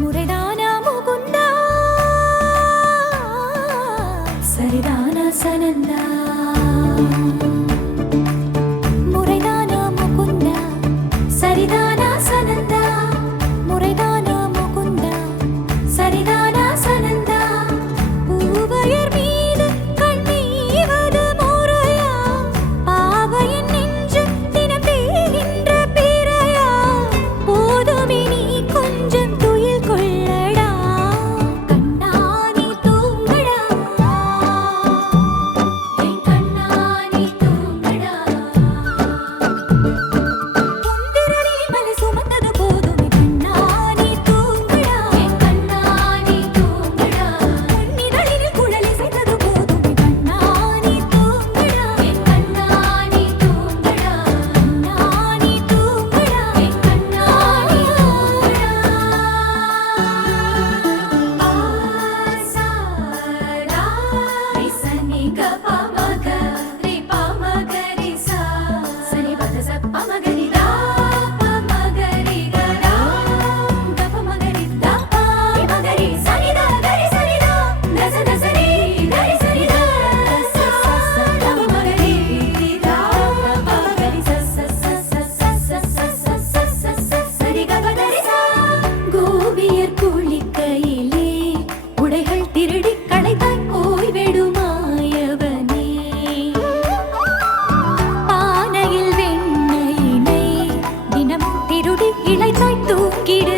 முறைதானா முகுந்தா சரிதானா சனந்தா முறைதானா முகுந்தா சரிதானா சனந்தா முறைதானா முகுந்தா சரிதானா சனந்தா பூவையர் மீது கண்ணீவது முறையா பாவையின் நெஞ்சு தினம் தேகின்ற பிறையா போதுமே நீ கொஞ்சம் துயில் கொள்ளடா கண்ணானி தூங்கடா என் கண்ணானி தூங்கடா உந்திரனே மலை சுமந்தது போதுமே கண்ணானி தூங்கடா என் கண்ணானி தூங்கடா உன்னிதழில் குழலி செய்தது போதுமே கண்ணானி தூங்கடா என் கண்ணானி தூங்கடா கண்ணானி தூங்கடா என் கண்ணானி தூங்கடா ஆசாரா ரிசனி கபமக ரிபமகரிசா சனி பதச பமகரிதா பமகரிகரா கபமகரிதா பமகரி சனிதா கரி சனிதா தச தசரி கரி சனிதா பமகரிதா பமகரி ச சரி கபதரிசா கோபியர் குளிக்கையிலே உடைகள் திருடி களைத்தாய் போய்விடுமாயவனே பானையில் வெண்ணையினை தினம் திருடி இளைத்தாய் தூக்கிடு